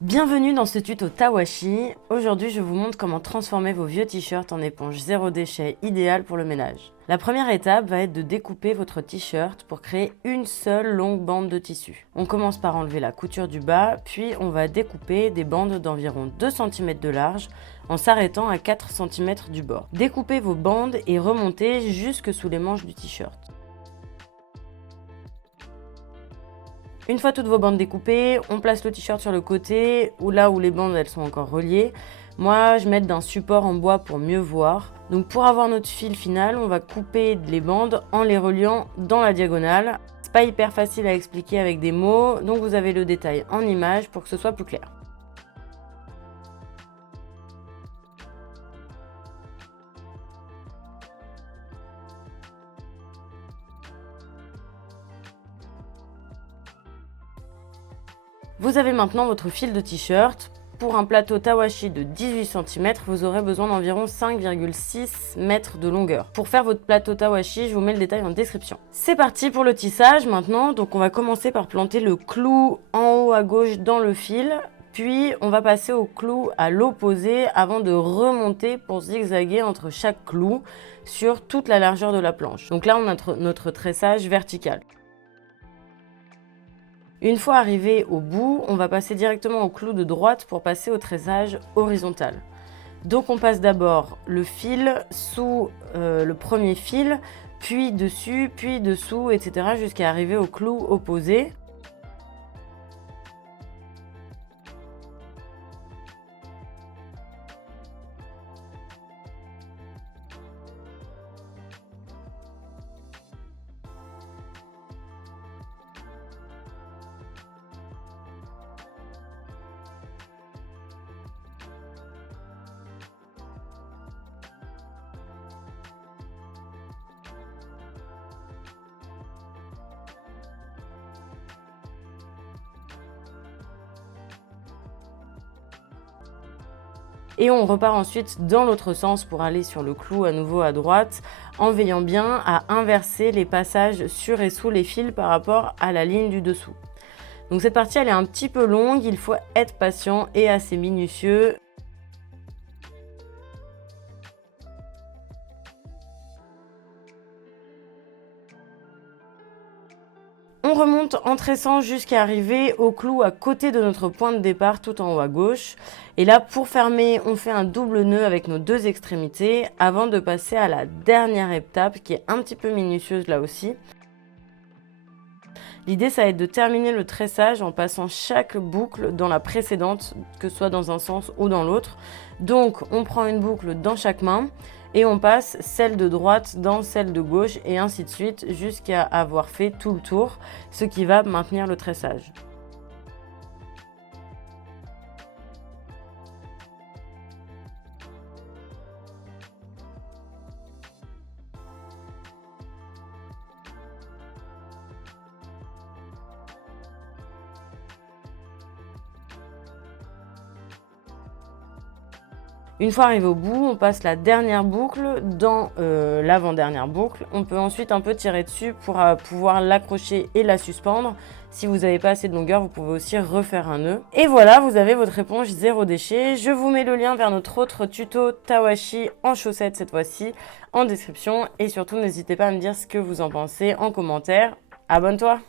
Bienvenue dans ce tuto Tawashi. Aujourd'hui, je vous montre comment transformer vos vieux t-shirts en éponge zéro déchet idéale pour le ménage. La première étape va être de découper votre t-shirt pour créer une seule longue bande de tissu. On commence par enlever la couture du bas, puis on va découper des bandes d'environ 2 cm de large en s'arrêtant à 4 cm du bord. Découpez vos bandes et remontez jusque sous les manches du t-shirt. Une fois toutes vos bandes découpées, on place le t-shirt sur le côté ou là où les bandes elles sont encore reliées. Moi, je mets d'un support en bois pour mieux voir. Donc pour avoir notre fil final, on va couper les bandes en les reliant dans la diagonale. C'est pas hyper facile à expliquer avec des mots, donc vous avez le détail en image pour que ce soit plus clair. Vous avez maintenant votre fil de t-shirt. Pour un plateau Tawashi de 18 cm, vous aurez besoin d'environ 5,6 mètres de longueur. Pour faire votre plateau Tawashi, je vous mets le détail en description. C'est parti pour le tissage maintenant. Donc on va commencer par planter le clou en haut à gauche dans le fil. Puis on va passer au clou à l'opposé avant de remonter pour zigzaguer entre chaque clou sur toute la largeur de la planche. Donc là on a notre tressage vertical. Une fois arrivé au bout, on va passer directement au clou de droite pour passer au tressage horizontal. Donc on passe d'abord le fil sous le premier fil, puis dessus, puis dessous, etc. jusqu'à arriver au clou opposé. Et on repart ensuite dans l'autre sens pour aller sur le clou à nouveau à droite, en veillant bien à inverser les passages sur et sous les fils par rapport à la ligne du dessous. Donc cette partie elle est un petit peu longue, il faut être patient et assez minutieux. On remonte en tressant jusqu'à arriver au clou à côté de notre point de départ tout en haut à gauche. Et là, pour fermer, on fait un double nœud avec nos deux extrémités avant de passer à la dernière étape qui est un petit peu minutieuse là aussi. L'idée, ça va être de terminer le tressage en passant chaque boucle dans la précédente, que ce soit dans un sens ou dans l'autre. Donc, on prend une boucle dans chaque main et on passe celle de droite dans celle de gauche et ainsi de suite jusqu'à avoir fait tout le tour, ce qui va maintenir le tressage. Une fois arrivé au bout, on passe la dernière boucle dans l'avant-dernière boucle. On peut ensuite un peu tirer dessus pour pouvoir l'accrocher et la suspendre. Si vous n'avez pas assez de longueur, vous pouvez aussi refaire un nœud. Et voilà, vous avez votre éponge zéro déchet. Je vous mets le lien vers notre autre tuto Tawashi en chaussettes cette fois-ci en description. Et surtout, n'hésitez pas à me dire ce que vous en pensez en commentaire. Abonne-toi!